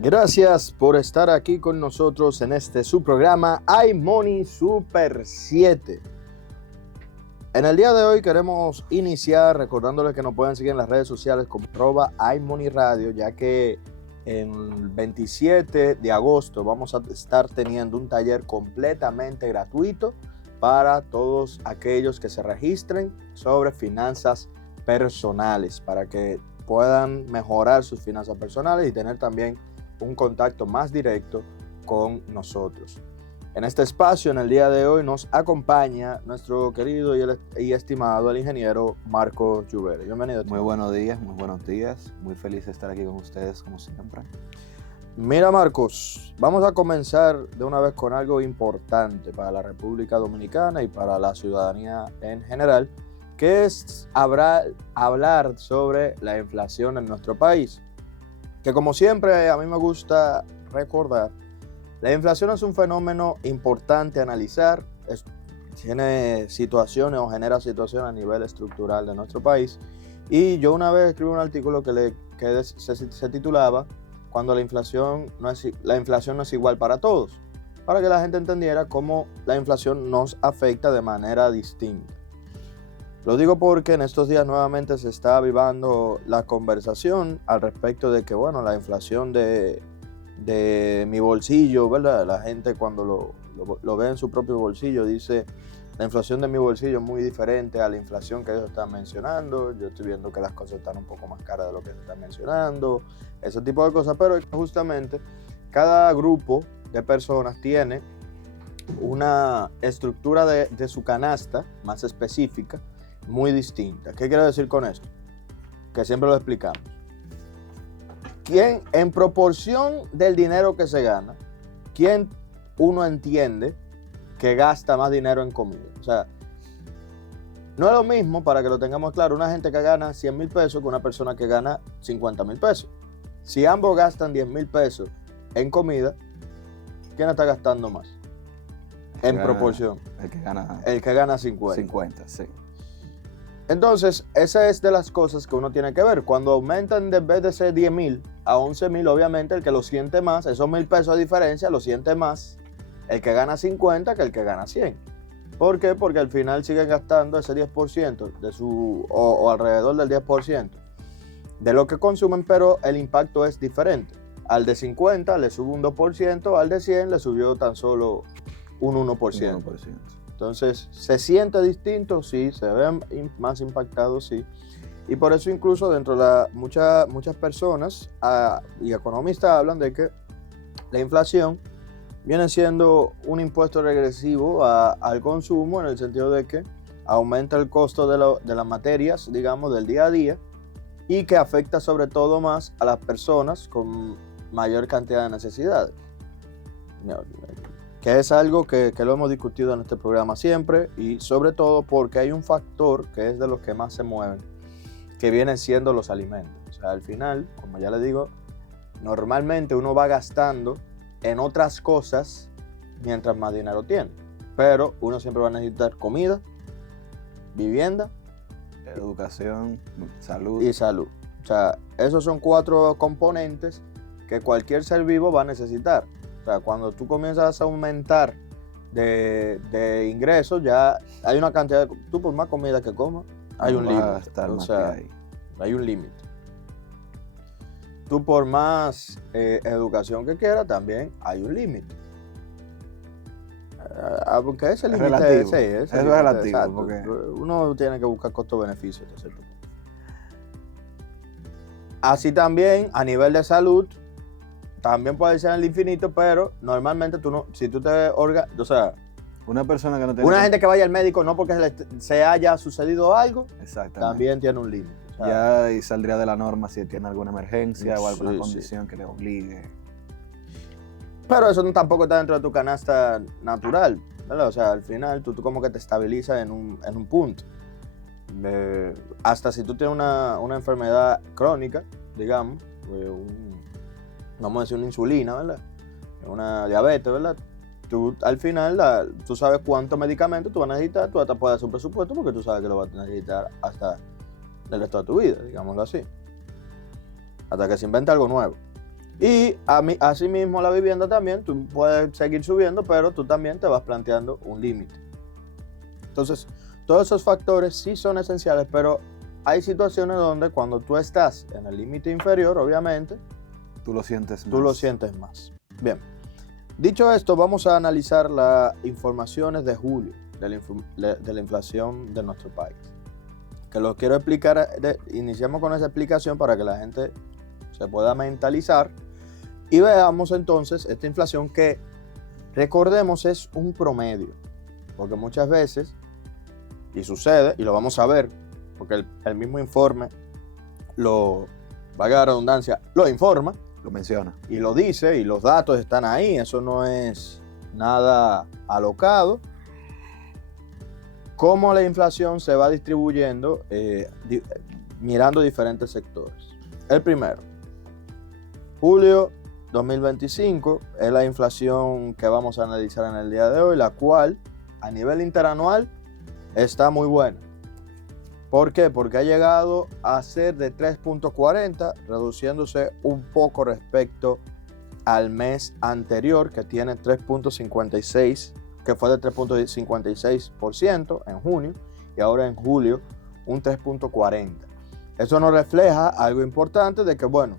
Gracias por estar aquí con nosotros en su programa iMoney Super 7. En el día de hoy queremos iniciar recordándoles que nos pueden seguir en las redes sociales como @iMoneyRadio, ya que el 27 de agosto vamos a estar teniendo un taller completamente gratuito para todos aquellos que se registren sobre finanzas personales, para que puedan mejorar sus finanzas personales y tener también un contacto más directo con nosotros. En este espacio, en el día de hoy, nos acompaña nuestro querido y estimado, el ingeniero Marcos Lluvere. Bienvenido. Muy buenos días. Muy feliz de estar aquí con ustedes, como siempre. Mira, Marcos, vamos a comenzar de una vez con algo importante para la República Dominicana y para la ciudadanía en general, que es hablar sobre la inflación en nuestro país. Que como siempre a mí me gusta recordar, la inflación es un fenómeno importante a analizar, tiene situaciones o genera situaciones a nivel estructural de nuestro país. Y yo una vez escribí un artículo que se titulaba Cuando la inflación no es igual para todos, para que la gente entendiera cómo la inflación nos afecta de manera distinta. Lo digo porque en estos días nuevamente se está avivando la conversación al respecto de que, bueno, la inflación de mi bolsillo, ¿verdad? La gente cuando lo ve en su propio bolsillo dice, la inflación de mi bolsillo es muy diferente a la inflación que ellos están mencionando. Yo estoy viendo que las cosas están un poco más caras de lo que se están mencionando, ese tipo de cosas, pero justamente cada grupo de personas tiene una estructura de su canasta más específica, muy distinta. ¿Qué quiero decir con esto? Que siempre lo explicamos. ¿Quién, en proporción del dinero que se gana, quién uno entiende que gasta más dinero en comida? O sea, no es lo mismo, para que lo tengamos claro, una gente que gana 100,000 pesos que una persona que gana 50,000 pesos. Si ambos gastan 10,000 pesos en comida, ¿quién está gastando más? En proporción. El que gana 50. 50, sí. Entonces, esa es de las cosas que uno tiene que ver. Cuando aumentan en vez de ser 10,000 a 11,000, obviamente el que lo siente más, esos 1,000 pesos de diferencia, lo siente más el que gana 50 que el que gana 100. ¿Por qué? Porque al final siguen gastando ese 10% o alrededor del 10% de lo que consumen, pero el impacto es diferente. Al de 50 le sube un 2%, al de 100 le subió tan solo un 1%. Entonces, ¿se siente distinto? Sí. ¿Se ven más impactados? Sí. Y por eso incluso dentro de muchas personas y economistas hablan de que la inflación viene siendo un impuesto regresivo al consumo, en el sentido de que aumenta el costo de las materias, digamos, del día a día, y que afecta sobre todo más a las personas con mayor cantidad de necesidades. Que es algo que lo hemos discutido en este programa siempre, y sobre todo porque hay un factor que es de los que más se mueven, que vienen siendo los alimentos. O sea, al final, como ya les digo, normalmente uno va gastando en otras cosas mientras más dinero tiene, pero uno siempre va a necesitar comida, vivienda, educación, salud. Y salud. O sea, esos son 4 componentes que cualquier ser vivo va a necesitar. O sea, cuando tú comienzas a aumentar de ingresos, ya hay una cantidad tú por más comida que comas, hay un límite. O sea, hay un límite. Tú por más educación que quieras, también hay un límite. Porque ese límite es relativo. Porque uno tiene que buscar costo-beneficio. Así también, a nivel de salud, también puede ser en el infinito, pero normalmente tú no, si tú te o sea, una persona que no tiene... Una gente que vaya al médico no porque se haya sucedido algo, también tiene un límite. O sea, ya y saldría de la norma si tiene alguna emergencia o alguna condición que le obligue. Pero eso tampoco está dentro de tu canasta natural, ¿verdad? O sea, al final tú como que te estabilizas en un punto. Hasta si tú tienes una enfermedad crónica, digamos, vamos a decir una insulina, ¿verdad? Una diabetes, ¿verdad? Tú al final tú sabes cuántos medicamentos tú vas a necesitar, tú hasta puedes hacer un presupuesto porque tú sabes que lo vas a necesitar hasta el resto de tu vida, digámoslo así. Hasta que se invente algo nuevo. Y asimismo la vivienda también, tú puedes seguir subiendo, pero tú también te vas planteando un límite. Entonces, todos esos factores sí son esenciales, pero hay situaciones donde cuando tú estás en el límite inferior, obviamente, tú lo sientes más. Bien, dicho esto, vamos a analizar las informaciones de julio de la inflación de nuestro país. Que lo quiero explicar, iniciamos con esa explicación para que la gente se pueda mentalizar y veamos entonces esta inflación que, recordemos, es un promedio, porque muchas veces, y sucede, y lo vamos a ver, porque el mismo informe, valga la redundancia, lo informa, lo menciona y lo dice, y los datos están ahí, eso no es nada alocado. Cómo la inflación se va distribuyendo mirando diferentes sectores. El primero, julio 2025, es la inflación que vamos a analizar en el día de hoy, la cual a nivel interanual está muy buena. ¿Por qué? Porque ha llegado a ser de 3.40, reduciéndose un poco respecto al mes anterior, que tiene 3.56, que fue de 3.56% en junio, y ahora en julio un 3.40. Eso nos refleja algo importante de que, bueno,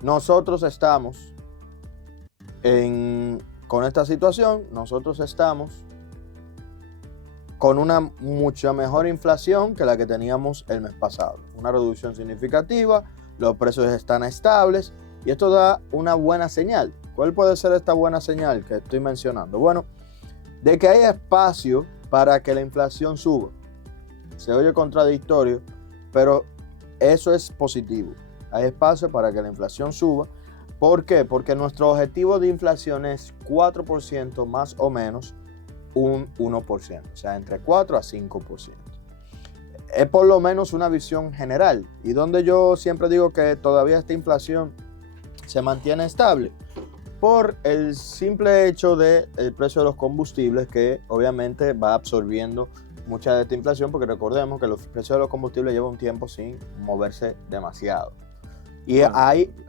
nosotros estamos con esta situación, nosotros estamos con una mucha mejor inflación que la que teníamos el mes pasado. Una reducción significativa, los precios están estables y esto da una buena señal. ¿Cuál puede ser esta buena señal que estoy mencionando? Bueno, de que hay espacio para que la inflación suba. Se oye contradictorio, pero eso es positivo. Hay espacio para que la inflación suba. ¿Por qué? Porque nuestro objetivo de inflación es 4% más o menos un 1%, o sea, entre 4 a 5%. Es por lo menos una visión general y donde yo siempre digo que todavía esta inflación se mantiene estable por el simple hecho del precio de los combustibles, que obviamente va absorbiendo mucha de esta inflación, porque recordemos que los precios de los combustibles llevan un tiempo sin moverse demasiado. Y bueno,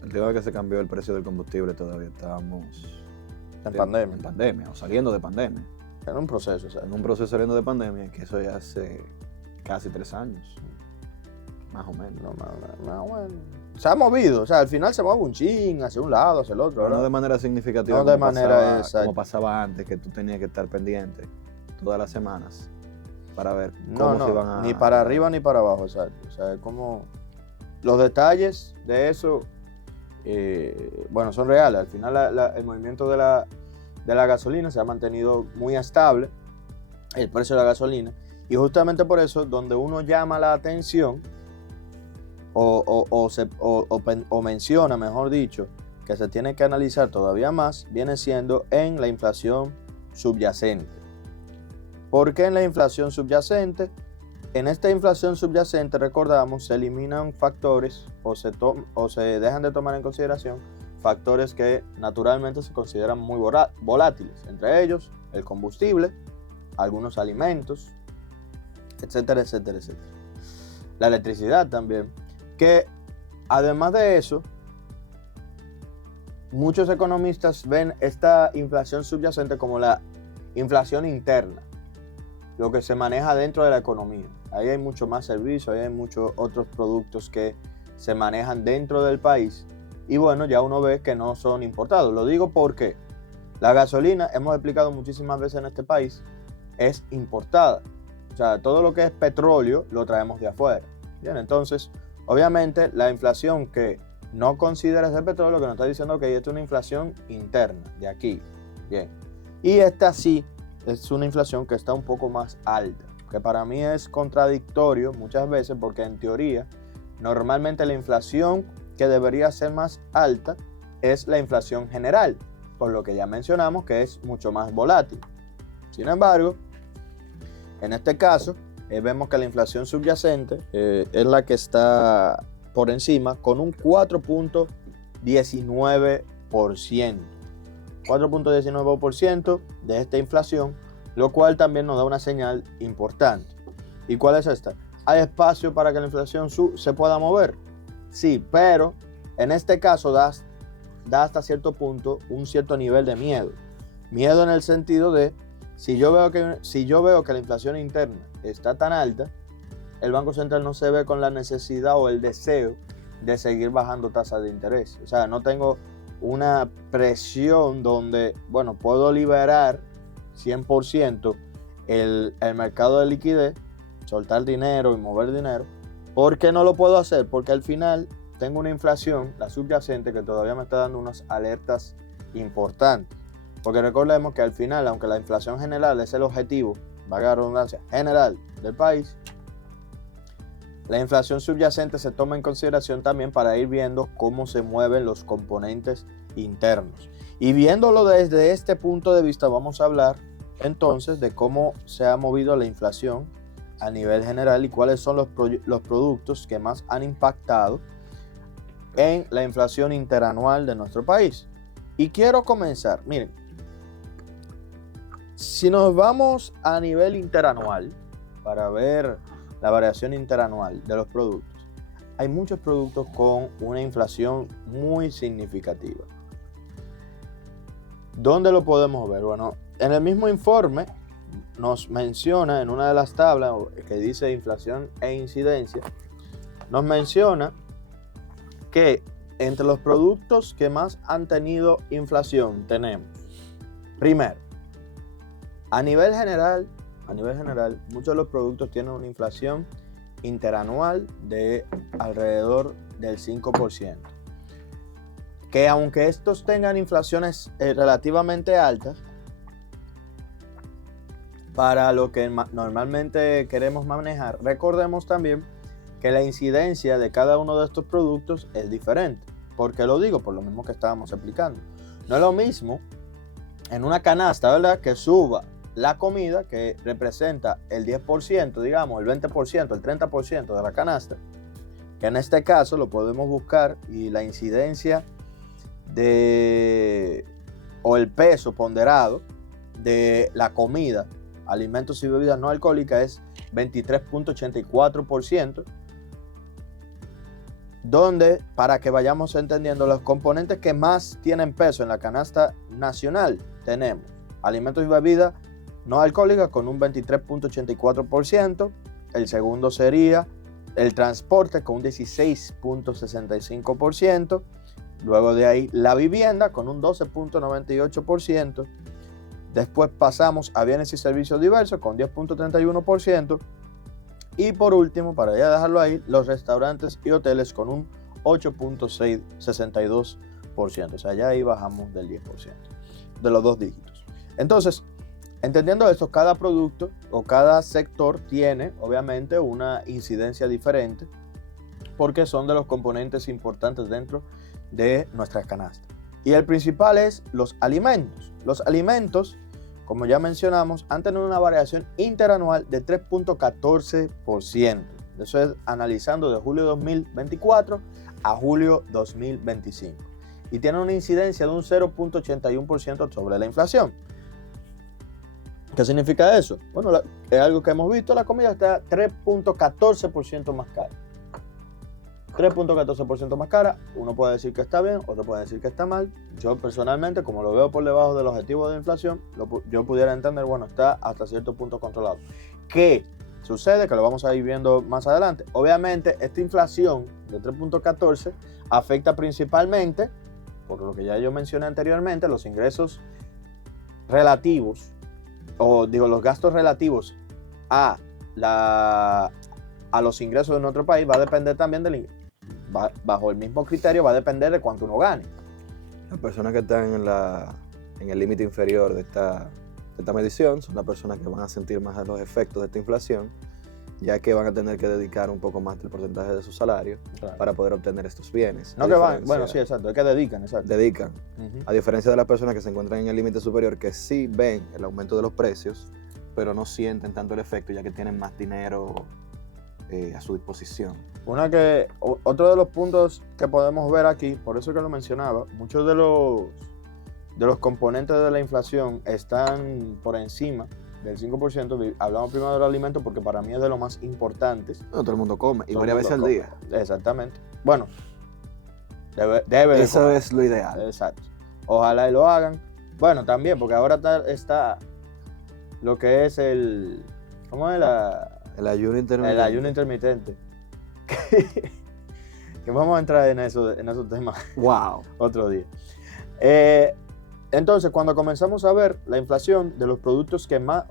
el tema es que se cambió el precio del combustible, todavía estábamos en pandemia o saliendo de pandemia. En un proceso, ¿sabes? En un proceso saliendo de pandemia, que eso ya hace casi 3 años. Más o menos. No, bueno. Se ha movido, o sea, al final se mueve un chin hacia un lado, hacia el otro. Pero no de manera significativa. No de manera como pasaba antes, que tú tenías que estar pendiente todas las semanas para ver cómo se iban a... Ni para arriba ni para abajo, exacto. O sea, como los detalles de eso, bueno, son reales. Al final el movimiento de la gasolina se ha mantenido muy estable, el precio de la gasolina, y justamente por eso donde uno llama la atención o menciona, mejor dicho, que se tiene que analizar todavía más, viene siendo en la inflación subyacente. ¿Por qué en la inflación subyacente? En esta inflación subyacente, recordamos, se eliminan factores o se dejan de tomar en consideración factores que naturalmente se consideran muy volátiles, entre ellos el combustible, algunos alimentos, etcétera, etcétera, etcétera. La electricidad también, que además de eso, muchos economistas ven esta inflación subyacente como la inflación interna, lo que se maneja dentro de la economía. Ahí hay mucho más servicios, ahí hay muchos otros productos que se manejan dentro del país. Y bueno, ya uno ve que no son importados. Lo digo porque la gasolina, hemos explicado muchísimas veces en este país, es importada. O sea, todo lo que es petróleo lo traemos de afuera. Bien, entonces, obviamente, la inflación que no considera ese petróleo, que nos está diciendo que esta es una inflación interna, de aquí. Bien. Y esta sí es una inflación que está un poco más alta, que para mí es contradictorio muchas veces, porque en teoría, normalmente la inflación que debería ser más alta es la inflación general, por lo que ya mencionamos que es mucho más volátil. Sin embargo, en este caso, vemos que la inflación subyacente es la que está por encima con un 4.19%. 4.19% de esta inflación, lo cual también nos da una señal importante. ¿Y cuál es esta? ¿Hay espacio para que la inflación se pueda mover? Sí, pero en este caso da hasta cierto punto un cierto nivel de miedo. Miedo en el sentido de, si yo veo que la inflación interna está tan alta, el Banco Central no se ve con la necesidad o el deseo de seguir bajando tasas de interés. O sea, no tengo una presión donde, bueno, puedo liberar 100% el mercado de liquidez, soltar dinero y mover dinero. ¿Por qué no lo puedo hacer? Porque al final tengo una inflación, la subyacente, que todavía me está dando unas alertas importantes. Porque recordemos que al final, aunque la inflación general es el objetivo, valga la redundancia, general del país, la inflación subyacente se toma en consideración también para ir viendo cómo se mueven los componentes internos. Y viéndolo desde este punto de vista, vamos a hablar entonces de cómo se ha movido la inflación a nivel general y cuáles son los productos que más han impactado en la inflación interanual de nuestro país. Y quiero comenzar, miren, si nos vamos a nivel interanual para ver la variación interanual de los productos, hay muchos productos con una inflación muy significativa. ¿Dónde lo podemos ver? Bueno, en el mismo informe nos menciona en una de las tablas que dice inflación e incidencia, nos menciona que entre los productos que más han tenido inflación tenemos, primero, a nivel general, muchos de los productos tienen una inflación interanual de alrededor del 5%. Que aunque estos tengan inflaciones relativamente altas, para lo que normalmente queremos manejar, recordemos también que la incidencia de cada uno de estos productos es diferente. ¿Por qué lo digo? Por lo mismo que estábamos explicando. No es lo mismo en una canasta, ¿verdad?, que suba la comida, que representa el 10%, digamos, el 20%, el 30% de la canasta, que en este caso lo podemos buscar y la incidencia o el peso ponderado de la comida, alimentos y bebidas no alcohólicas es 23.84%, donde, para que vayamos entendiendo, los componentes que más tienen peso en la canasta nacional, tenemos alimentos y bebidas no alcohólicas con un 23.84%, el segundo sería el transporte con un 16.65%, luego de ahí la vivienda con un 12.98%, después pasamos a bienes y servicios diversos con 10.31%, y por último, para ya dejarlo ahí, los restaurantes y hoteles con un 8.62%, o sea, ya ahí bajamos del 10%, de los dos dígitos. Entonces, entendiendo esto, cada producto o cada sector tiene obviamente una incidencia diferente porque son de los componentes importantes dentro de nuestras canastas. Y el principal es los alimentos. Los alimentos, como ya mencionamos, han tenido una variación interanual de 3.14%. Eso es analizando de julio 2024 a julio 2025. Y tiene una incidencia de un 0.81% sobre la inflación. ¿Qué significa eso? Bueno, es algo que hemos visto, la comida está 3.14% más cara. 3.14% más cara, uno puede decir que está bien, otro puede decir que está mal. Yo personalmente, como lo veo por debajo del objetivo de inflación, yo pudiera entender, bueno, está hasta cierto punto controlado. ¿Qué sucede? Que lo vamos a ir viendo más adelante. Obviamente, esta inflación de 3.14 afecta principalmente, por lo que ya yo mencioné anteriormente, los ingresos relativos, o digo, los gastos relativos a los ingresos de nuestro país. Va a depender también bajo el mismo criterio, va a depender de cuánto uno gane. Las personas que están en el límite inferior de esta medición son las personas que van a sentir más los efectos de esta inflación, ya que van a tener que dedicar un poco más del porcentaje de su salario, claro, para poder obtener estos bienes. No que van, bueno, sí, exacto, es que dedican, exacto. Dedican. A diferencia de las personas que se encuentran en el límite superior, que sí ven el aumento de los precios, pero no sienten tanto el efecto, ya que tienen más dinero a su disposición. Otro de los puntos que podemos ver aquí, por eso que lo mencionaba, muchos de los componentes de la inflación están por encima del 5%. Hablamos primero del alimento porque para mí es de lo más importantes. No, todo el mundo come y varias veces al día. Exactamente. Bueno, Debe de Eso comer. es lo ideal. Exacto. Ojalá y lo hagan. Bueno, también, porque ahora está lo que es el... ¿Cómo es El ayuno intermitente. el ayuno intermitente? Que vamos a entrar en esos temas Wow. otro día. Entonces, cuando comenzamos a ver la inflación de los productos que más,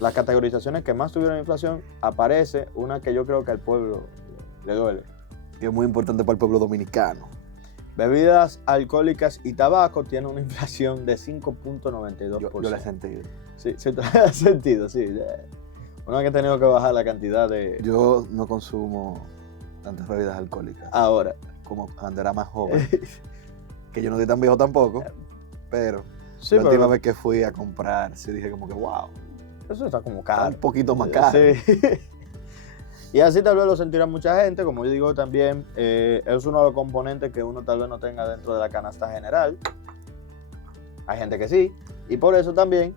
las categorizaciones que más tuvieron inflación, aparece una que yo creo que al pueblo le duele. Que es muy importante para el pueblo dominicano. Bebidas alcohólicas y tabaco tienen una inflación de 5.92%. Yo lo he sentido. Sí, sí, te has sentido, sí. Uno que ha tenido que bajar la cantidad de... Yo no consumo tantas bebidas alcohólicas Ahora. como cuando era más joven. Que yo no soy tan viejo tampoco, pero Sí, la última pero vez que fui a comprar, sí dije como que wow, eso está como está caro. un poquito más caro. Sí. Y así tal vez lo sentirá mucha gente, como yo digo también, es uno de los componentes que uno tal vez no tenga dentro de la canasta general. Hay gente que sí, y por eso también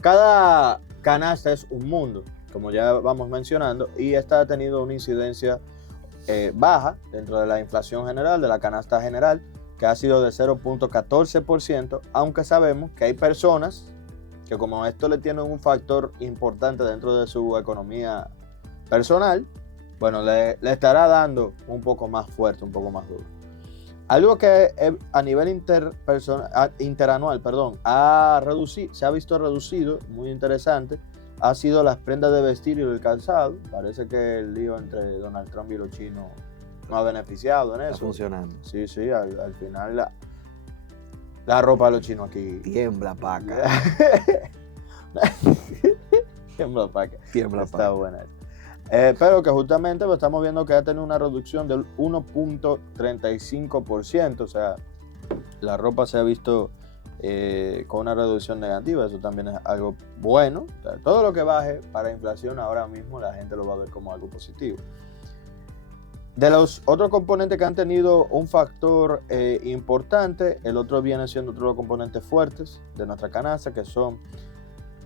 cada canasta es un mundo, como ya vamos mencionando, y esta ha tenido una incidencia baja dentro de la inflación general, de la canasta general, que ha sido de 0.14%, aunque sabemos que hay personas que como esto le tiene un factor importante dentro de su economía personal, bueno, le estará dando un poco más fuerte, un poco más duro. Algo que a nivel interanual, se ha visto reducido, muy interesante, ha sido las prendas de vestir y el calzado. Parece que el lío entre Donald Trump y los chinos no ha beneficiado en Está eso. funcionando. Sí, al final la ropa de los chinos aquí... Tiembla, paca. Tiembla, paca. Tiembla, Está paca. buena esa. Pero que justamente pues, estamos viendo que ha tenido una reducción del 1.35%, o sea, la ropa se ha visto con una reducción negativa, eso también es algo bueno. O sea, todo lo que baje para inflación ahora mismo la gente lo va a ver como algo positivo. De los otros componentes que han tenido un factor importante, el otro viene siendo otro de los componentes fuertes de nuestra canasta, que son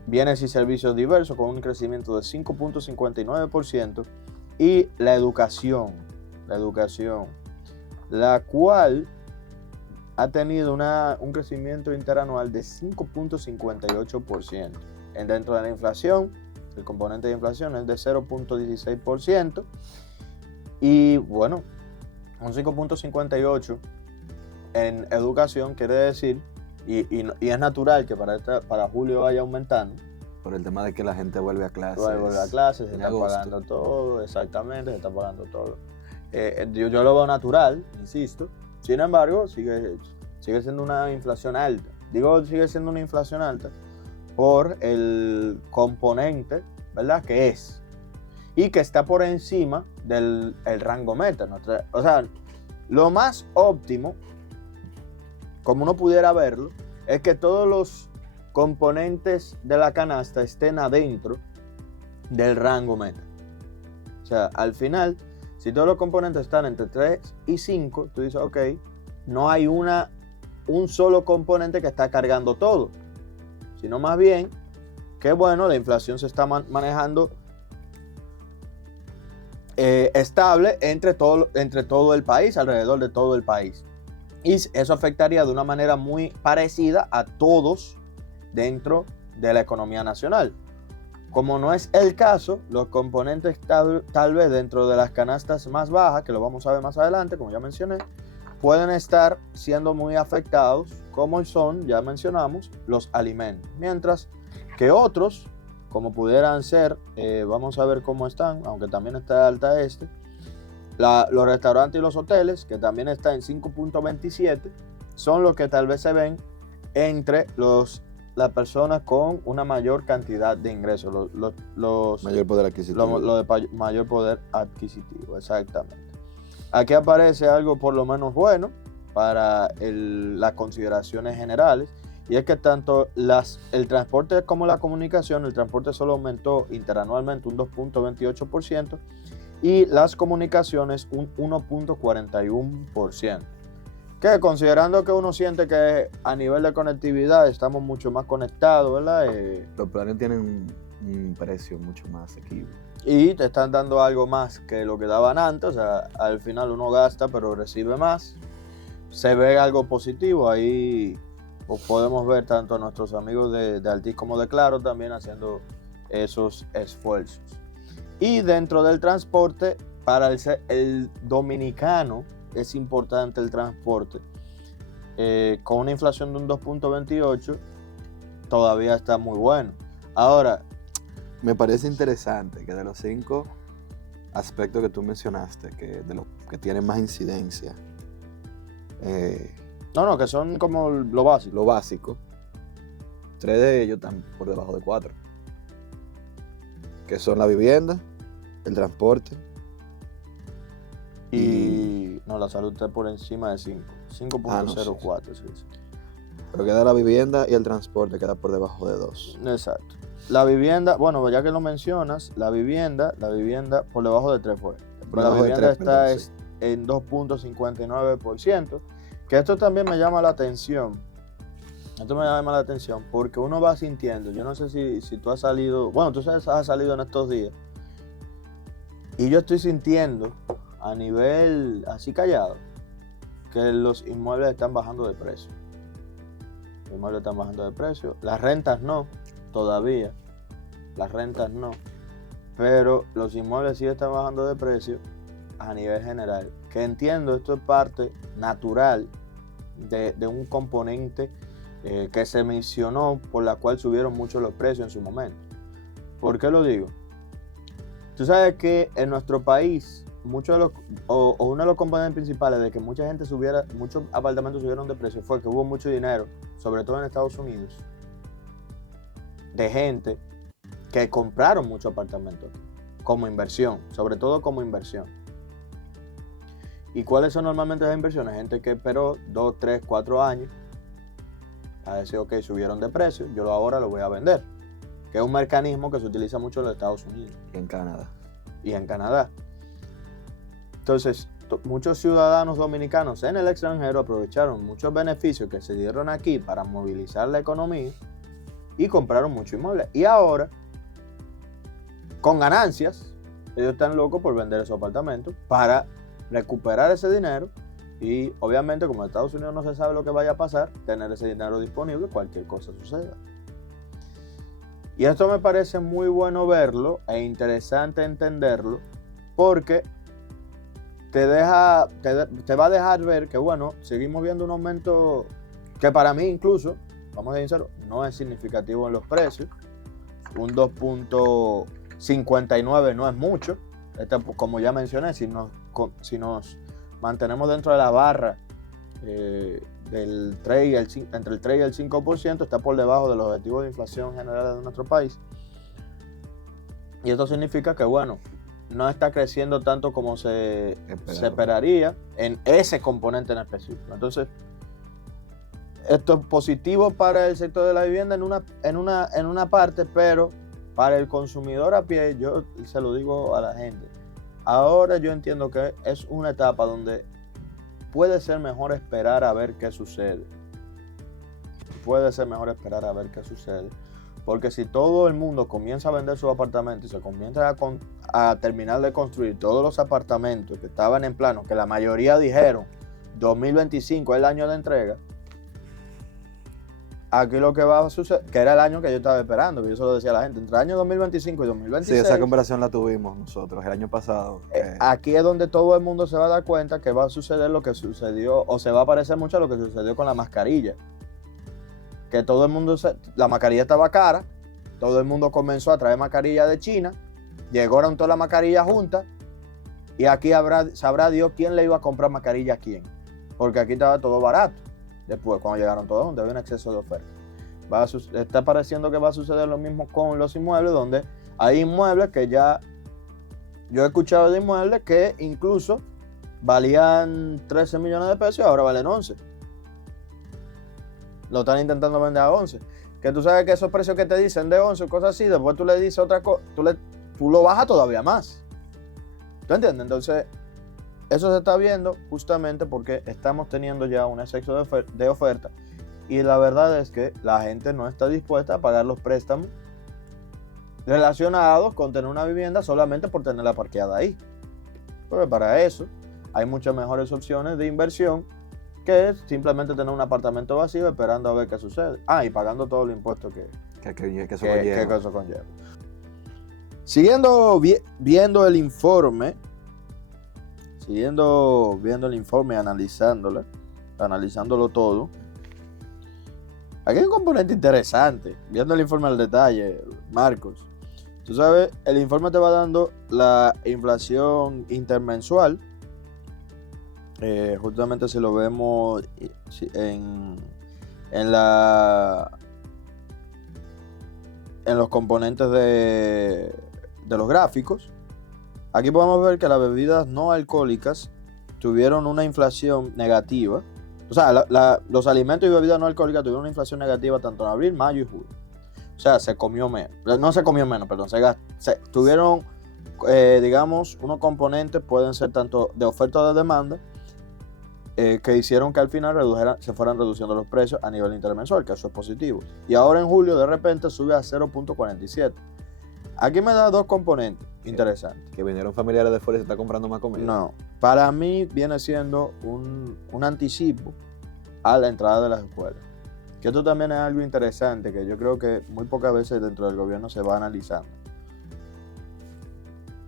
bienes y servicios diversos con un crecimiento de 5.59%, y la educación, la cual ha tenido un crecimiento interanual de 5.58%. Dentro de la inflación, el componente de inflación es de 0.16%, y bueno, un 5.58% en educación quiere decir, y es natural que para julio vaya aumentando. Por el tema de que la gente vuelve a clases. Vuelve a clases, se en está agosto. pagando todo, exactamente, se está pagando todo. Yo lo veo natural, insisto. Sin embargo, sigue siendo una inflación alta. Digo, sigue siendo una inflación alta por el componente, ¿verdad? Que es. Y que está por encima del rango meta. O sea, lo más óptimo, como uno pudiera verlo, es que todos los componentes de la canasta estén adentro del rango meta. O sea, al final, si todos los componentes están entre 3 y 5, tú dices, ok, no hay un solo componente que está cargando todo, sino más bien que bueno, la inflación se está manejando estable entre todo el país, alrededor de todo el país. Y eso afectaría de una manera muy parecida a todos dentro de la economía nacional. Como no es el caso, los componentes tal vez dentro de las canastas más bajas, que lo vamos a ver más adelante, como ya mencioné, pueden estar siendo muy afectados, como son, ya mencionamos, los alimentos. Mientras que otros, como pudieran ser, vamos a ver cómo están, aunque también está alta los restaurantes y los hoteles, que también está en 5.27, son los que tal vez se ven entre las personas con una mayor cantidad de ingresos, Mayor poder adquisitivo. lo de mayor poder adquisitivo, exactamente. Aquí aparece algo por lo menos bueno para las consideraciones generales, y es que tanto el transporte como la comunicación, el transporte solo aumentó interanualmente un 2.28% y las comunicaciones un 1.41%. Que considerando que uno siente que a nivel de conectividad estamos mucho más conectados, ¿verdad? Los planes tienen un precio mucho más asequible. y te están dando algo más que lo que daban antes. O sea, al final uno gasta pero recibe más. Se ve algo positivo ahí. Pues podemos ver tanto a nuestros amigos de Altiz como de Claro también haciendo esos esfuerzos. Y dentro del transporte, para el dominicano es importante el transporte. Con una inflación de un 2.28 todavía está muy bueno. Ahora, me parece interesante que de los 5 aspectos que tú mencionaste, que de los que tienen más incidencia, que son como lo básico. Lo básico, 3 de ellos están por debajo de 4, que son la vivienda, el transporte y la salud está por encima de 5. 5.04. Sí. Pero queda la vivienda y el transporte queda por debajo de 2. Exacto. La vivienda, bueno, ya que lo mencionas, la vivienda por debajo de 3 fue. La vivienda está en 2.59%, que esto también me llama la atención. Esto me llama la atención porque uno va sintiendo, yo no sé si tú has salido, bueno, tú has salido en estos días, y yo estoy sintiendo a nivel así callado que los inmuebles están bajando de precio. Los inmuebles están bajando de precio, las rentas no, todavía, las rentas no, pero los inmuebles sí están bajando de precio a nivel general, que entiendo esto es parte natural de un componente que se mencionó por la cual subieron mucho los precios en su momento. ¿Por qué lo digo? Tú sabes que en nuestro país uno de los componentes principales de que muchos apartamentos subieron de precio fue que hubo mucho dinero, sobre todo en Estados Unidos, de gente que compraron muchos apartamentos como inversión, sobre todo como inversión. ¿Y cuáles son normalmente las inversiones? Gente que esperó 2, 3, 4 años a decir, ok, subieron de precio, yo ahora lo voy a vender, que es un mecanismo que se utiliza mucho en los Estados Unidos. Y en Canadá. Entonces, muchos ciudadanos dominicanos en el extranjero aprovecharon muchos beneficios que se dieron aquí para movilizar la economía y compraron muchos inmuebles. Y ahora, con ganancias, ellos están locos por vender esos apartamentos para recuperar ese dinero y obviamente como en Estados Unidos no se sabe lo que vaya a pasar, tener ese dinero disponible cualquier cosa suceda. Y esto me parece muy bueno verlo e interesante entenderlo porque te va a dejar ver que bueno, seguimos viendo un aumento que para mí incluso, vamos a ser sinceros, no es significativo en los precios. Un 2.59 no es mucho. Como ya mencioné, si nos mantenemos dentro de la barra entre el 3 y el 5%, está por debajo de los objetivos de inflación general de nuestro país. Y esto significa que, bueno, no está creciendo tanto como se esperaría en ese componente en específico. Entonces, esto es positivo para el sector de la vivienda en una parte, pero para el consumidor a pie, yo se lo digo a la gente, ahora yo entiendo que es una etapa donde puede ser mejor esperar a ver qué sucede. Porque si todo el mundo comienza a vender sus apartamentos y se comienza a terminar de construir todos los apartamentos que estaban en plano, que la mayoría dijeron 2025 es el año de entrega, aquí lo que va a suceder, que era el año que yo estaba esperando, que yo se lo decía a la gente, entre el año 2025 y 2026. Sí, esa conversación la tuvimos nosotros el año pasado. Aquí es donde todo el mundo se va a dar cuenta que va a suceder lo que sucedió, o se va a parecer mucho a lo que sucedió con la mascarilla. Que todo el mundo, la mascarilla estaba cara, todo el mundo comenzó a traer mascarilla de China, llegaron todas las mascarillas juntas, y aquí sabrá Dios quién le iba a comprar mascarilla a quién, porque aquí estaba todo barato. Después, cuando llegaron todos juntos, había un exceso de oferta. Está pareciendo que va a suceder lo mismo con los inmuebles, donde hay inmuebles que ya, yo he escuchado de inmuebles que incluso valían 13 millones de pesos y ahora valen 11. Lo están intentando vender a 11. Que tú sabes que esos precios que te dicen de 11 o cosas así, después tú le dices otra cosa, tú lo bajas todavía más. ¿Tú entiendes? Entonces, eso se está viendo justamente porque estamos teniendo ya un exceso de oferta y la verdad es que la gente no está dispuesta a pagar los préstamos relacionados con tener una vivienda solamente por tenerla parqueada ahí. Porque para eso hay muchas mejores opciones de inversión que simplemente tener un apartamento vacío esperando a ver qué sucede. Y pagando todos los impuestos que eso conlleva. Siguiendo viendo el informe, analizándolo todo, aquí hay un componente interesante, viendo el informe al detalle, Marcos. Tú sabes, el informe te va dando la inflación intermensual. Justamente si lo vemos en los componentes de los gráficos, aquí podemos ver que las bebidas no alcohólicas tuvieron una inflación negativa. O sea, los alimentos y bebidas no alcohólicas tuvieron una inflación negativa tanto en abril, mayo y julio. O sea, se comió menos. No se comió menos, perdón. Tuvieron, digamos, unos componentes, pueden ser tanto de oferta o de demanda, que hicieron que al final se fueran reduciendo los precios a nivel intermensual, que eso es positivo. Y ahora en julio, de repente, sube a 0.47. Aquí me da dos componentes interesantes. Que vinieron familiares de fuera y se está comprando más comida. No, para mí viene siendo un anticipo a la entrada de las escuelas. Que esto también es algo interesante que yo creo que muy pocas veces dentro del gobierno se va analizando.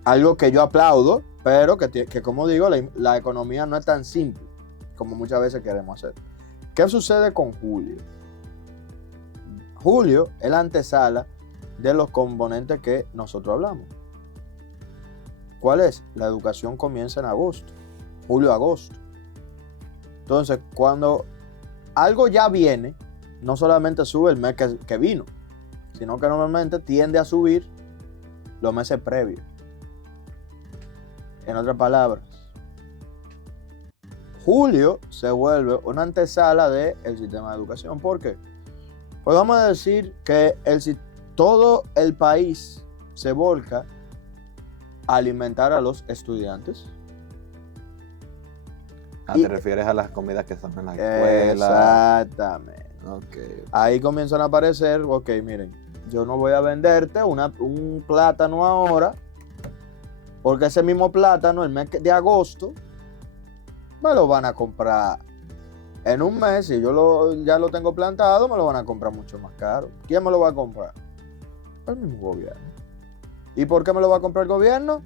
Algo que yo aplaudo, pero que como digo, la economía no es tan simple como muchas veces queremos hacer. ¿Qué sucede con julio? Julio es la antesala de los componentes que nosotros hablamos. ¿Cuál es? La educación comienza en agosto, julio-agosto. Entonces, cuando algo ya viene, no solamente sube el mes que vino, sino que normalmente tiende a subir los meses previos. En otras palabras, julio se vuelve una antesala del sistema de educación. ¿Por qué? Pues vamos a decir que todo el país se volca a alimentar a los estudiantes. ¿Te refieres a las comidas que están en la escuela? Exactamente. Okay. Ahí comienzan a aparecer, miren, yo no voy a venderte un plátano ahora, porque ese mismo plátano, el mes de agosto, me lo van a comprar en un mes. Si yo ya lo tengo plantado, me lo van a comprar mucho más caro. ¿Quién me lo va a comprar? El mismo gobierno. ¿Y por qué me lo va a comprar el gobierno?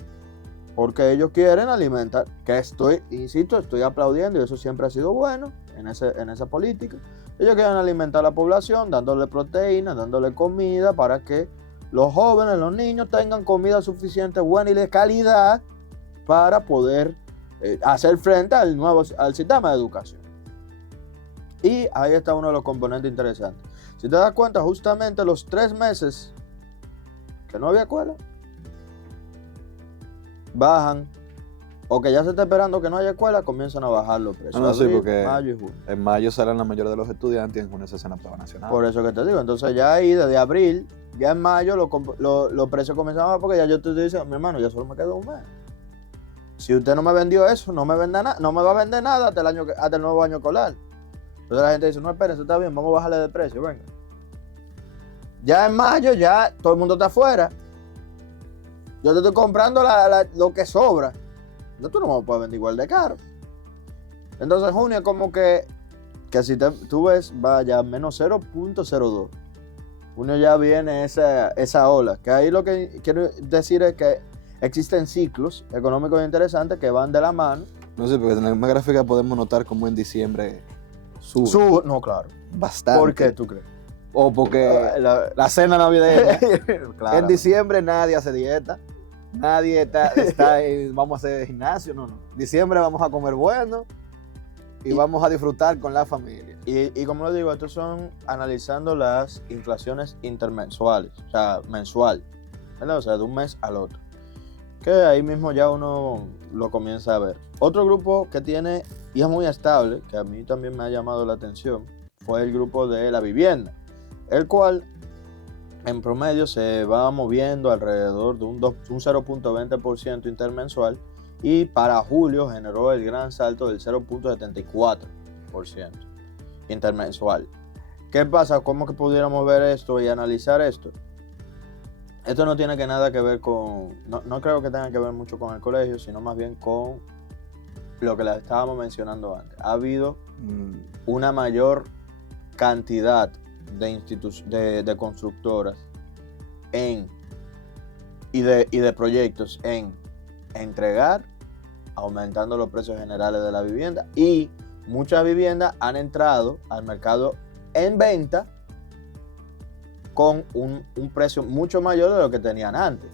Porque ellos quieren alimentar, que estoy aplaudiendo, y eso siempre ha sido bueno en esa política. Ellos quieren alimentar a la población, dándole proteínas, dándole comida, para que los jóvenes, los niños tengan comida suficiente, buena y de calidad, para poder hacer frente al sistema de educación. Y ahí está uno de los componentes interesantes. Si te das cuenta, justamente los 3 meses que no había escuela, bajan, o que ya se está esperando que no haya escuela, comienzan a bajar los precios. Sí, porque mayo y junio. En mayo salen la mayoría de los estudiantes y en junio se hacen la prueba nacional. Por eso que te digo, entonces ya ahí desde abril, ya en mayo los precios comenzaban a bajar, porque ya yo te estoy diciendo, mi hermano, ya solo me quedó un mes. Si usted no me vendió eso, no me va a vender nada hasta el nuevo año escolar. Entonces la gente dice, no, espérense, está bien, vamos a bajarle de precio, venga. Ya en mayo, ya todo el mundo está afuera. Yo te estoy comprando lo que sobra. No, tú no me puedes vender igual de caro. Entonces en junio como que si tú ves, va ya menos 0.02. Junio ya viene esa ola. Que ahí lo que quiero decir es que existen ciclos económicos interesantes que van de la mano. No sé, porque en la misma gráfica podemos notar cómo en diciembre sube. No, claro. Bastante. ¿Por qué tú crees? O porque la cena navideña. Claro. En diciembre nadie hace dieta. Nadie está vamos a hacer gimnasio, no. Diciembre vamos a comer bueno y vamos a disfrutar con la familia. Y como les digo, estos son analizando las inflaciones intermensuales, o sea, mensual, ¿verdad? O sea, de un mes al otro. Que ahí mismo ya uno lo comienza a ver. Otro grupo que tiene, y es muy estable, que a mí también me ha llamado la atención, fue el grupo de la vivienda, el cual en promedio se va moviendo alrededor de un 0.20% intermensual, y para julio generó el gran salto del 0.74% intermensual. ¿Qué pasa? ¿Cómo que pudiéramos ver esto y analizar esto? esto no tiene nada que ver con, no creo que tenga que ver mucho con el colegio, sino más bien con lo que les estábamos mencionando antes. Ha habido una mayor cantidad de constructoras y de proyectos en entregar, aumentando los precios generales de la vivienda, y muchas viviendas han entrado al mercado en venta con un precio mucho mayor de lo que tenían antes.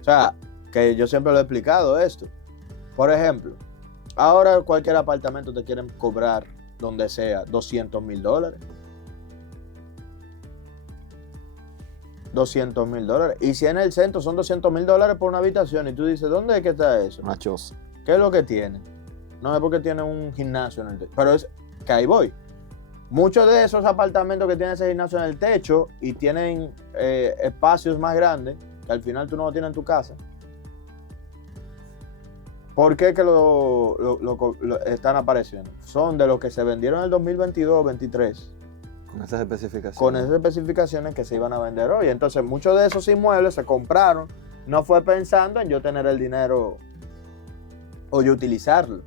O sea, que yo siempre lo he explicado esto. Por ejemplo, ahora cualquier apartamento te quieren cobrar, donde sea, $200,000. $200,000. Y si en el centro son $200,000 por una habitación, y tú dices, ¿dónde es que está eso? Una choza. ¿Qué es lo que tiene? No es porque tiene un gimnasio en el techo, pero es que ahí voy. Muchos de esos apartamentos que tienen ese gimnasio en el techo y tienen espacios más grandes, que al final tú no lo tienes en tu casa. ¿Por qué que lo están apareciendo? Son de los que se vendieron en el 2022-23. Con esas especificaciones. Con esas especificaciones que se iban a vender hoy. Entonces, muchos de esos inmuebles se compraron. No fue pensando en yo tener el dinero o yo utilizarlo,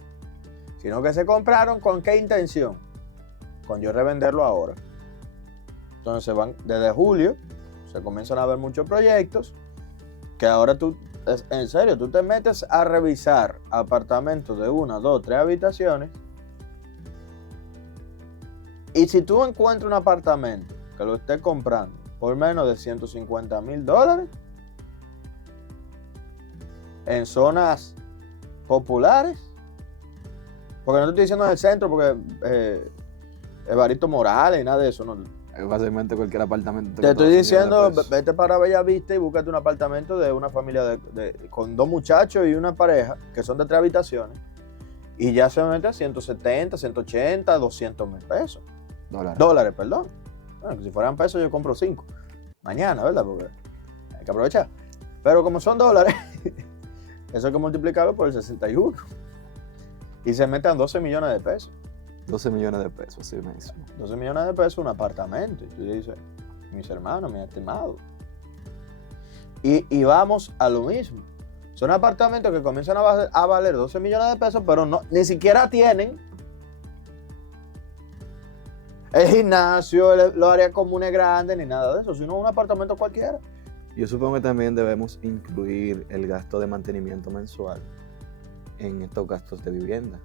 sino que se compraron ¿con qué intención? Con yo revenderlo ahora. Entonces van desde julio, se comienzan a ver muchos proyectos que ahora tú, en serio, tú te metes a revisar apartamentos de 1, 2, 3 habitaciones, y si tú encuentras un apartamento que lo estés comprando por menos de $150,000 en zonas populares, porque no te estoy diciendo en el centro, porque Evaristo Morales y nada de eso, no. Básicamente cualquier apartamento. Te estoy diciendo, vete para Bellavista y búscate un apartamento de una familia con 2 muchachos y una pareja, que son de 3 habitaciones, y ya se mete a 170, 180, $200,000. Dólares, perdón. Bueno, si fueran pesos yo compro 5 mañana, ¿verdad? Porque hay que aprovechar. Pero como son dólares, eso hay que multiplicarlo por el 61. Y se metan $12 millones de pesos. 12 millones de pesos, así mismo. 12 millones de pesos un apartamento. Y tú dices, mis hermanos, mis estimados. Y vamos a lo mismo. Son apartamentos que comienzan a valer 12 millones de pesos, pero no, ni siquiera tienen el gimnasio, los áreas comunes grandes, ni nada de eso, sino un apartamento cualquiera. Yo supongo que también debemos incluir el gasto de mantenimiento mensual en estos gastos de vivienda.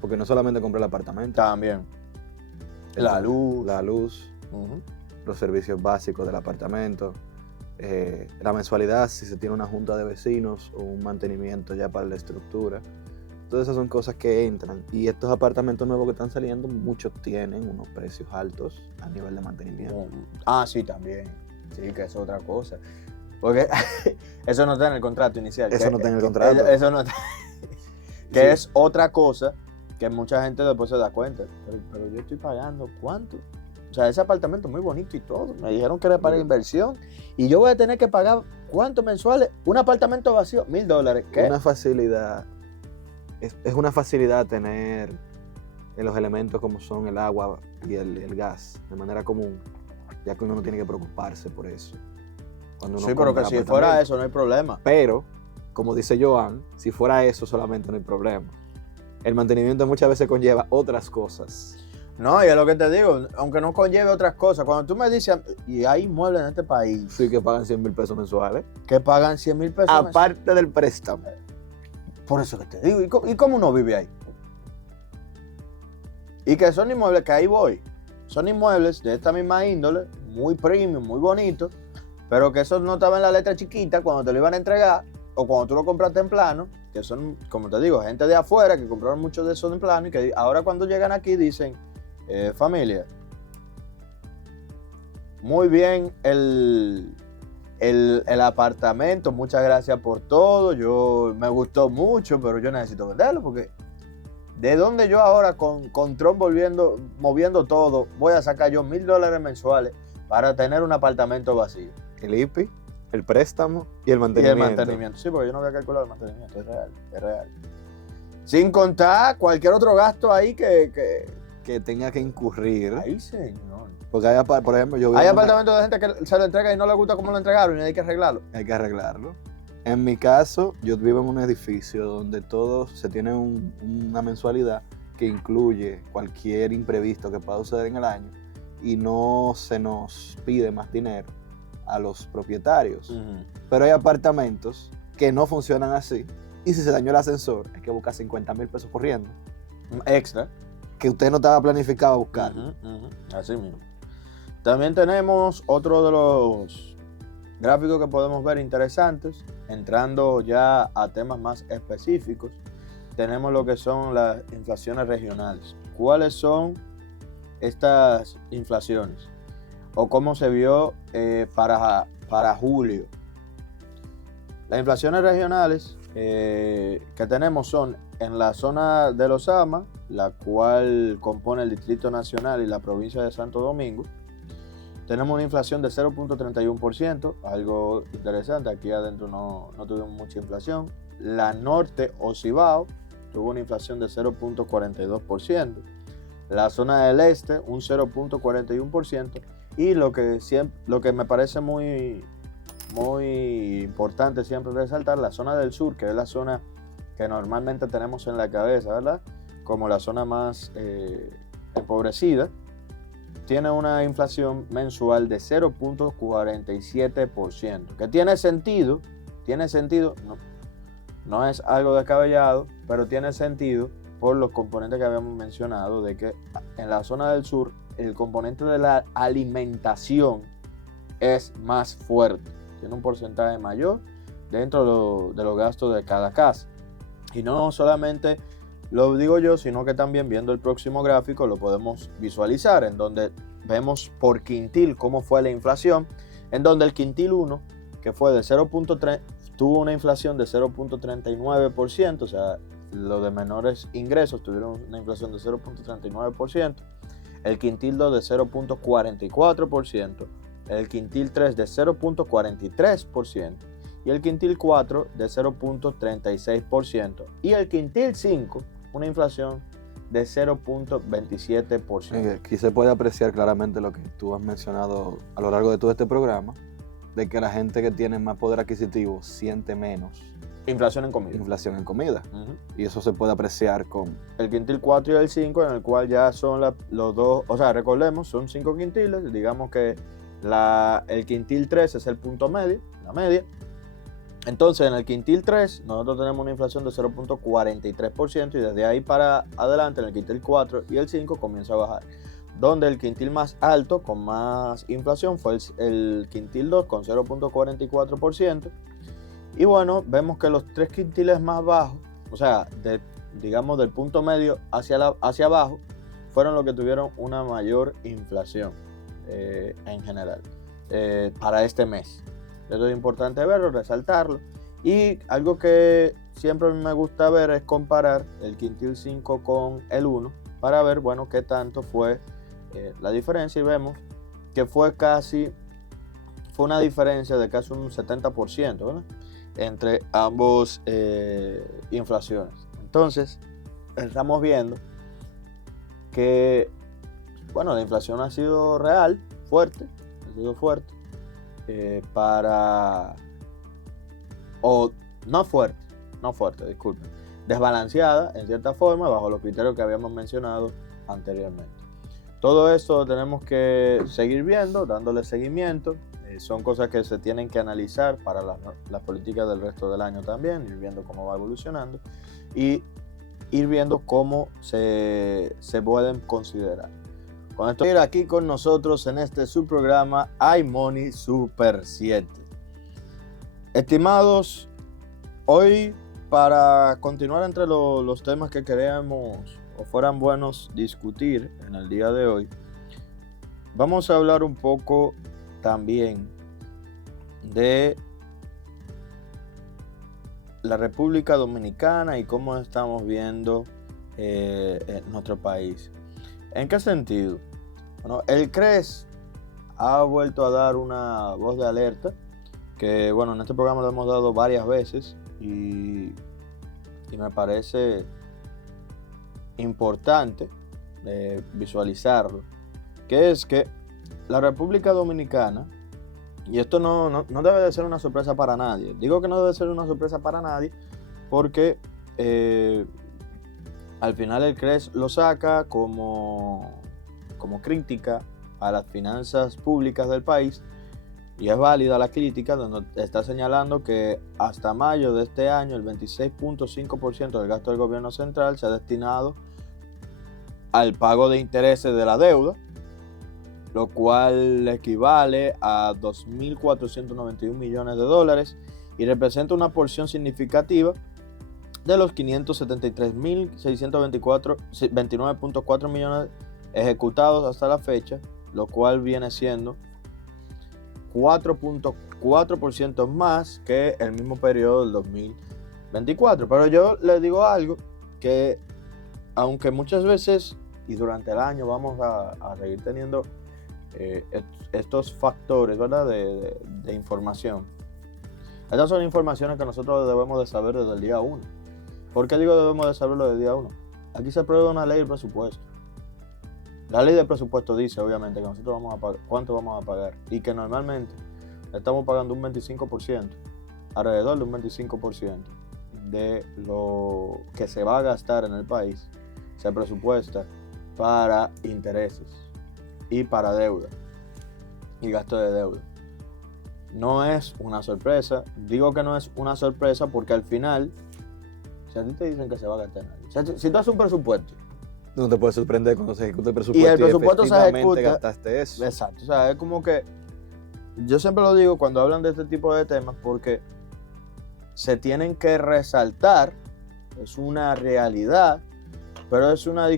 Porque no solamente comprar el apartamento. También. La luz. Los servicios básicos del apartamento. La mensualidad, si se tiene una junta de vecinos o un mantenimiento ya para la estructura. Todas esas son cosas que entran. Y estos apartamentos nuevos que están saliendo, muchos tienen unos precios altos a nivel de mantenimiento. Sí, también. Sí, que es otra cosa. Porque eso no está en el contrato inicial. Eso no está en el contrato. Eso no está. Que sí. Es otra cosa que mucha gente después se da cuenta. Pero yo estoy pagando ¿cuánto? O sea, ese apartamento es muy bonito y todo. Me dijeron que era para inversión. Y yo voy a tener que pagar ¿cuánto mensuales? Un apartamento vacío, $1,000. ¿Qué? Una facilidad. Es una facilidad tener los elementos como son el agua y el gas de manera común, ya que uno no tiene que preocuparse por eso. Cuando uno sí, pero que si fuera eso no hay problema. Pero, como dice Joan, si fuera eso solamente no hay problema. El mantenimiento muchas veces conlleva otras cosas. No, y es lo que te digo, aunque no conlleve otras cosas. Cuando tú me dices, y hay inmuebles en este país. Sí, que pagan 100,000 pesos mensuales. Que pagan 100,000 pesos aparte del préstamo. Por eso que te digo, ¿y cómo uno vive ahí? Y que son inmuebles, que ahí voy. Son inmuebles de esta misma índole, muy premium, muy bonitos, pero que eso no estaba en la letra chiquita cuando te lo iban a entregar, o cuando tú lo compraste en plano, que son, como te digo, gente de afuera que compraron muchos de esos en plano y que ahora cuando llegan aquí dicen, familia, muy bien el apartamento, muchas gracias por todo, me gustó mucho, pero yo necesito venderlo porque ¿de dónde yo ahora con Trump moviendo todo, voy a sacar yo $1,000 mensuales para tener un apartamento vacío? El IPI, el préstamo y el mantenimiento. Y el mantenimiento, sí, porque yo no voy a calcular el mantenimiento, es real. Sin contar cualquier otro gasto ahí que que tenga que incurrir. Ay, señor. Porque por ejemplo, yo Hay apartamentos de gente que se lo entrega y no le gusta cómo lo entregaron y hay que arreglarlo. Hay que arreglarlo. En mi caso, yo vivo en un edificio donde todo se tiene una mensualidad que incluye cualquier imprevisto que pueda suceder en el año y no se nos pide más dinero a los propietarios. Pero hay apartamentos que no funcionan así y si se dañó el ascensor hay que buscar 50,000 pesos corriendo. Extra. Que usted no estaba planificado a buscar. Así mismo. También tenemos otro de los gráficos que podemos ver interesantes, entrando ya a temas más específicos. Tenemos lo que son las inflaciones regionales. ¿Cuáles son estas inflaciones? ¿O cómo se vio para julio? Las inflaciones regionales que tenemos son en la zona de Los Ama, la cual compone el Distrito Nacional y la provincia de Santo Domingo. Tenemos una inflación de 0.31%, algo interesante. Aquí adentro no tuvimos mucha inflación. La Norte o Cibao tuvo una inflación de 0.42%. La zona del Este, un 0.41%. Y lo que me parece muy importante siempre resaltar, la zona del sur, que es la zona que normalmente tenemos en la cabeza, ¿verdad? Como la zona más empobrecida, tiene una inflación mensual de 0.47%, que tiene sentido, no es algo descabellado, pero tiene sentido por los componentes que habíamos mencionado, de que en la zona del sur el componente de la alimentación es más fuerte, tiene un porcentaje mayor dentro de los gastos de cada casa. Y no solamente lo digo yo, sino que también viendo el próximo gráfico lo podemos visualizar, en donde vemos por quintil cómo fue la inflación, en donde el quintil 1, que fue de 0.3, tuvo una inflación de 0.39%, o sea, los de menores ingresos tuvieron una inflación de 0.39%, el quintil 2 de 0.44%, el quintil 3 de 0.43%, y el quintil 4 de 0.36%, y el quintil 5 una inflación de 0.27%. Aquí se puede apreciar claramente lo que tú has mencionado a lo largo de todo este programa, de que la gente que tiene más poder adquisitivo siente menos inflación en comida. Y eso se puede apreciar con el quintil 4 y el 5, en el cual ya son los dos, o sea, recordemos, son 5 quintiles, digamos que el quintil 3 es el punto medio, la media. Entonces, en el quintil 3, nosotros tenemos una inflación de 0.43% y desde ahí para adelante, en el quintil 4 y el 5 comienza a bajar. Donde el quintil más alto, con más inflación, fue el quintil 2 con 0.44%. Y bueno, vemos que los 3 quintiles más bajos, o sea, digamos del punto medio hacia abajo, fueron los que tuvieron una mayor inflación en general para este mes. Esto es importante verlo, resaltarlo. Y algo que siempre me gusta ver es comparar el quintil 5 con el 1 para ver, bueno, qué tanto fue la diferencia. Y vemos que fue una diferencia de casi un 70%, ¿verdad? Entre ambos inflaciones. Entonces, estamos viendo que, bueno, la inflación ha sido real, fuerte, desbalanceada en cierta forma bajo los criterios que habíamos mencionado anteriormente. Todo esto tenemos que seguir viendo, dándole seguimiento. Son cosas que se tienen que analizar para las políticas del resto del año también, ir viendo cómo va evolucionando y ir viendo cómo se pueden considerar. Con esto, aquí con nosotros en este subprograma iMoney Super 7. Estimados, hoy para continuar entre los temas que queríamos o fueran buenos discutir en el día de hoy, vamos a hablar un poco también de la República Dominicana y cómo estamos viendo nuestro país. ¿En qué sentido? Bueno, el CRES ha vuelto a dar una voz de alerta que, bueno, en este programa lo hemos dado varias veces y me parece importante visualizarlo, que es que la República Dominicana, y esto no debe de ser una sorpresa para nadie, digo que no debe ser una sorpresa para nadie porque al final el CRES lo saca como crítica a las finanzas públicas del país, y es válida la crítica, donde está señalando que hasta mayo de este año el 26.5% del gasto del gobierno central se ha destinado al pago de intereses de la deuda, lo cual equivale a 2.491 millones de dólares y representa una porción significativa de los 573.629.4 millones ejecutados hasta la fecha, lo cual viene siendo 4.4% más que el mismo periodo del 2024. Pero yo les digo algo, que aunque muchas veces y durante el año vamos a seguir teniendo estos factores, ¿verdad?, de información, estas son informaciones que nosotros debemos de saber desde el día 1. ¿Por qué digo debemos de saberlo desde el día 1? Aquí se aprueba una ley de presupuesto. La ley de presupuesto dice, obviamente, que nosotros vamos a pagar, cuánto vamos a pagar, y que normalmente estamos pagando un 25%, alrededor de un 25% de lo que se va a gastar en el país, se presupuesta para intereses y para deuda y gasto de deuda. No es una sorpresa, digo que no es una sorpresa porque al final, si a ti te dicen que se va a gastar, si tú haces un presupuesto, no te puedes sorprender cuando se ejecuta el presupuesto y el presupuesto se ejecuta, gastaste eso. Exacto, o sea, es como que yo siempre lo digo cuando hablan de este tipo de temas, porque se tienen que resaltar, es una realidad, pero es una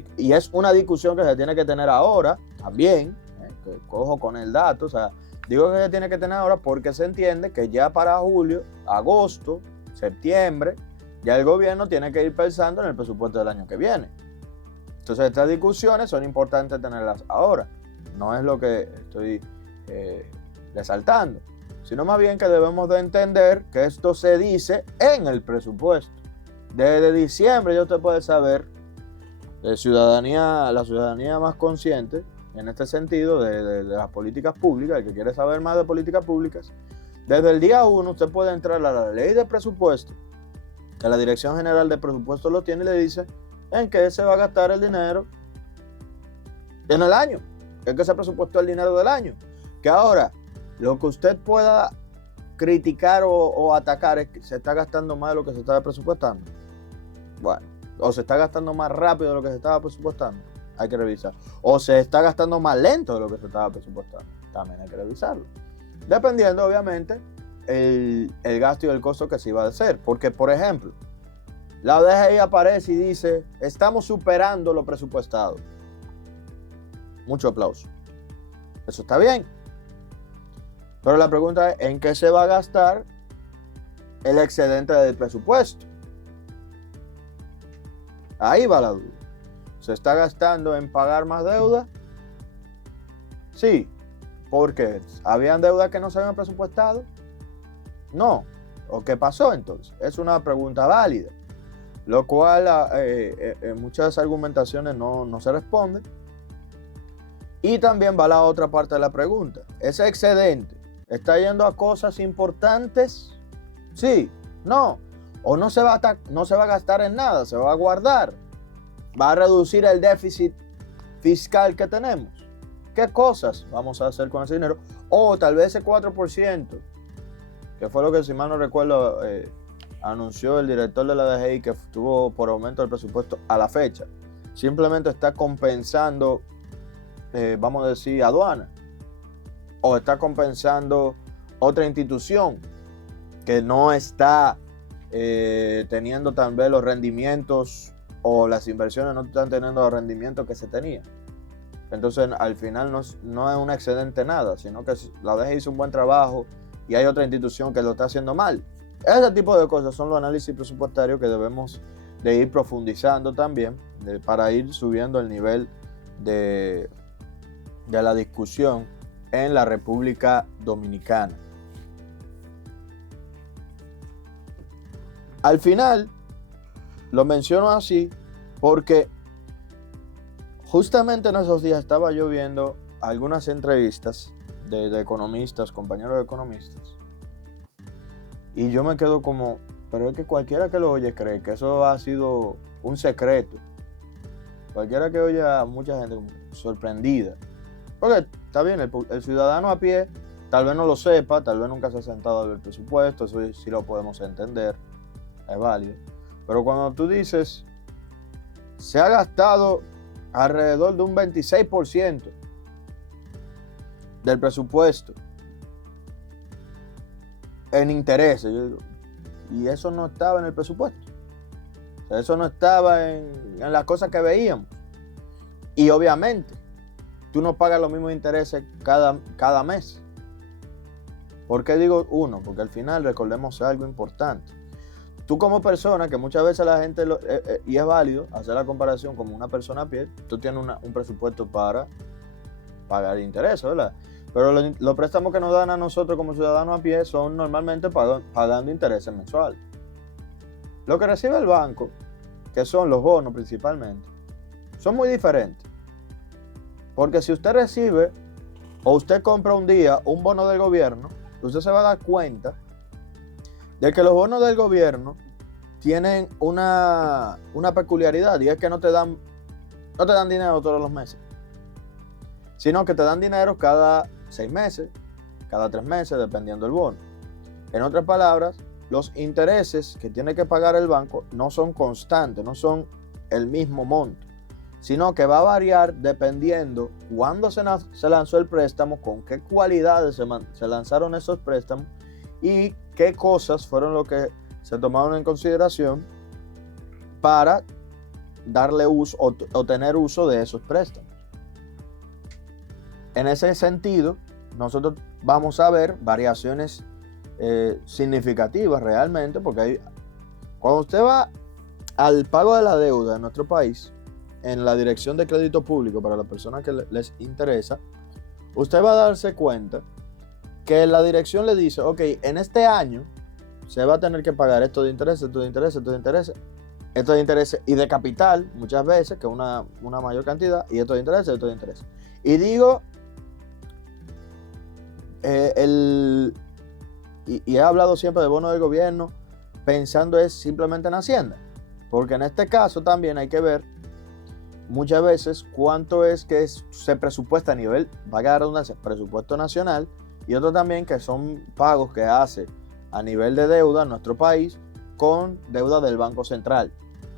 discusión que se tiene que tener ahora también, que cojo con el dato, o sea, digo que se tiene que tener ahora porque se entiende que ya para julio, agosto, septiembre, ya el gobierno tiene que ir pensando en el presupuesto del año que viene. Entonces estas discusiones son importantes tenerlas ahora. No es lo que estoy resaltando, sino más bien que debemos de entender que esto se dice en el presupuesto. Desde diciembre ya usted puede saber, la ciudadanía más consciente en este sentido de las políticas públicas, el que quiere saber más de políticas públicas, desde el día 1 usted puede entrar a la ley de presupuesto, que la Dirección General de Presupuesto lo tiene y le dice en qué se va a gastar el dinero en el año, en qué se presupuestó el dinero del año. Que ahora, lo que usted pueda criticar o atacar es que se está gastando más de lo que se estaba presupuestando. Bueno, o se está gastando más rápido de lo que se estaba presupuestando, hay que revisar. O se está gastando más lento de lo que se estaba presupuestando, también hay que revisarlo. Dependiendo, obviamente, el gasto y el costo que se iba a hacer. Porque, por ejemplo, la DGI aparece y dice, estamos superando lo presupuestado. Mucho aplauso. Eso está bien. Pero la pregunta es, ¿en qué se va a gastar el excedente del presupuesto? Ahí va la duda. ¿Se está gastando en pagar más deuda? Sí. ¿Por qué? ¿Habían deudas que no se habían presupuestado? No. ¿O qué pasó entonces? Es una pregunta válida, lo cual en muchas argumentaciones no se responde. Y también va la otra parte de la pregunta. ¿Ese excedente está yendo a cosas importantes? Sí, no. O no se va a gastar en nada, se va a guardar. Va a reducir el déficit fiscal que tenemos. ¿Qué cosas vamos a hacer con ese dinero? O tal vez ese 4%, que fue lo que, si mal no recuerdo, anunció el director de la DGI, que tuvo por aumento del presupuesto a la fecha, simplemente está compensando, vamos a decir, aduana, o está compensando otra institución que no está teniendo tal vez los rendimientos, o las inversiones no están teniendo los rendimientos que se tenían. Entonces al final no es un excedente nada, sino que la DGI hizo un buen trabajo y hay otra institución que lo está haciendo mal. Ese tipo de cosas son los análisis presupuestarios que debemos de ir profundizando también, para ir subiendo el nivel de la discusión en la República Dominicana. Al final, lo menciono así porque Justamente en esos días estaba yo viendo algunas entrevistas de economistas, compañeros de economistas, y yo me quedo como, pero es que cualquiera que lo oye cree que eso ha sido un secreto. Cualquiera que oye a mucha gente como sorprendida. Porque está bien, el ciudadano a pie tal vez no lo sepa, tal vez nunca se ha sentado a ver el presupuesto, eso sí lo podemos entender, es válido. Pero cuando tú dices, se ha gastado alrededor de un 26% del presupuesto en intereses, yo digo, y eso no estaba en el presupuesto. O sea, eso no estaba en las cosas que veíamos. Y obviamente, tú no pagas los mismos intereses cada mes. ¿Por qué digo uno? Porque al final recordemos algo importante. Tú como persona, que muchas veces la gente, y es válido hacer la comparación como una persona a pie, tú tienes un presupuesto para pagar intereses, ¿verdad? Pero los préstamos que nos dan a nosotros como ciudadanos a pie son normalmente pagando intereses mensuales. Lo que recibe el banco, que son los bonos principalmente, son muy diferentes. Porque si usted recibe o usted compra un día un bono del gobierno, usted se va a dar cuenta de que los bonos del gobierno tienen una peculiaridad, y es que no te dan dinero todos los meses, sino que te dan dinero cada 6 meses, cada 3 meses, dependiendo del bono. En otras palabras, los intereses que tiene que pagar el banco no son constantes, no son el mismo monto, sino que va a variar dependiendo cuándo se lanzó el préstamo, con qué cualidades se lanzaron esos préstamos y qué cosas fueron lo que se tomaron en consideración para darle uso o tener uso de esos préstamos. En ese sentido, nosotros vamos a ver variaciones significativas realmente, porque cuando usted va al pago de la deuda en nuestro país, en la Dirección de Crédito Público, para las personas que les interesa, usted va a darse cuenta que la dirección le dice, ok, en este año se va a tener que pagar esto de intereses, esto de intereses, esto de intereses, esto de intereses y de capital, muchas veces, que es una mayor cantidad, y esto de intereses, esto de intereses. Y digo, y he hablado siempre de bono del gobierno, pensando es simplemente en Hacienda, porque en este caso también hay que ver muchas veces cuánto es que se presupuesta a nivel, valga la redundancia, presupuesto nacional, y otro también que son pagos que hace a nivel de deuda en nuestro país con deuda del Banco Central.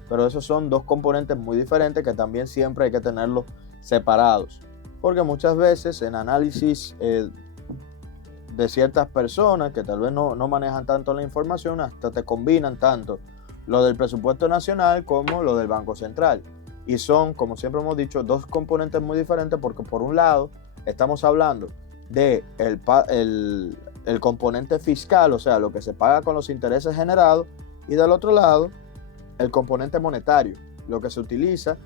Pero esos son dos componentes muy diferentes que también siempre hay que tenerlos separados, porque muchas veces en análisis de ciertas personas que tal vez no manejan tanto la información, hasta te combinan tanto lo del presupuesto nacional como lo del Banco Central. Y son, como siempre hemos dicho, dos componentes muy diferentes, porque por un lado estamos hablando de el componente fiscal, o sea, lo que se paga con los intereses generados, y del otro lado el componente monetario, lo que se utiliza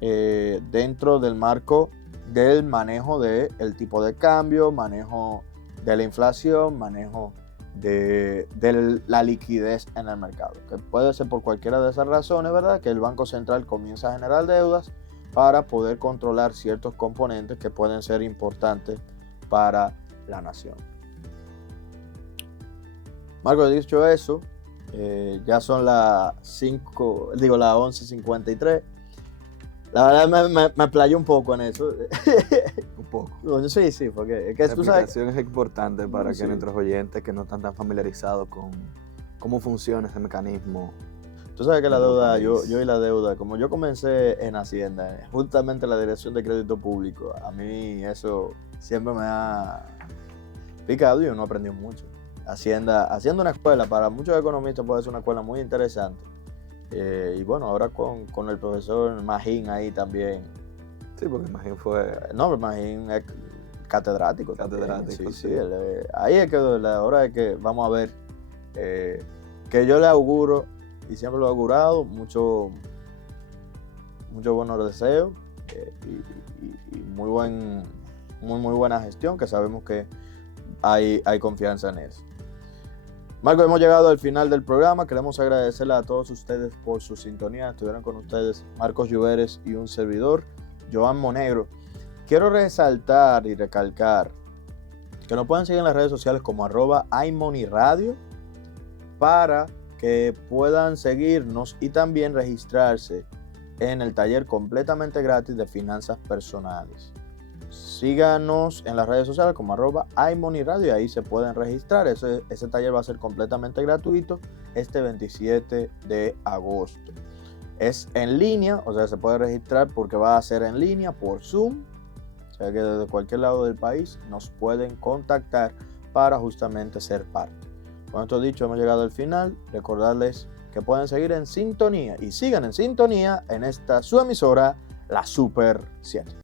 dentro del marco del manejo del tipo de cambio, manejo de la inflación, manejo de la liquidez en el mercado, que puede ser por cualquiera de esas razones, ¿verdad? Que el Banco Central comienza a generar deudas para poder controlar ciertos componentes que pueden ser importantes para la nación. Marco, dicho eso, ya son las 11:53. La verdad me playé un poco en eso. Un poco. Sí, porque es que La explicación es importante para que nuestros oyentes que no están tan familiarizados con cómo funciona ese mecanismo. Tú sabes que la deuda, yo y la deuda, como yo comencé en Hacienda, justamente la Dirección de Crédito Público, a mí eso siempre me ha picado y uno aprendió mucho. Haciendo una escuela, para muchos economistas puede ser una escuela muy interesante. Y bueno, ahora con el profesor Magín ahí también. Sí, porque Magín fue... No, pero Magín es catedrático. Catedrático, sí. Ahí es que la hora es que vamos a ver que yo le auguro, y siempre lo he augurado, muchos buenos deseos y muy buena gestión, que sabemos que hay confianza en eso. Marco, hemos llegado al final del programa. Queremos agradecerle a todos ustedes por su sintonía. Estuvieron con ustedes Marcos Lluveres y un servidor. Joan Monegro. Quiero resaltar y recalcar que nos pueden seguir en las redes sociales como @iMoneyRadio para que puedan seguirnos y también registrarse en el taller completamente gratis de finanzas personales. Síganos en las redes sociales como @iMoneyRadio y ahí se pueden registrar. Ese taller va a ser completamente gratuito este 27 de agosto. Es en línea, o sea, se puede registrar porque va a ser en línea por Zoom. O sea que desde cualquier lado del país nos pueden contactar para justamente ser parte. Con esto dicho, hemos llegado al final. Recordarles que pueden seguir en sintonía y sigan en sintonía en esta su emisora, la Super 7.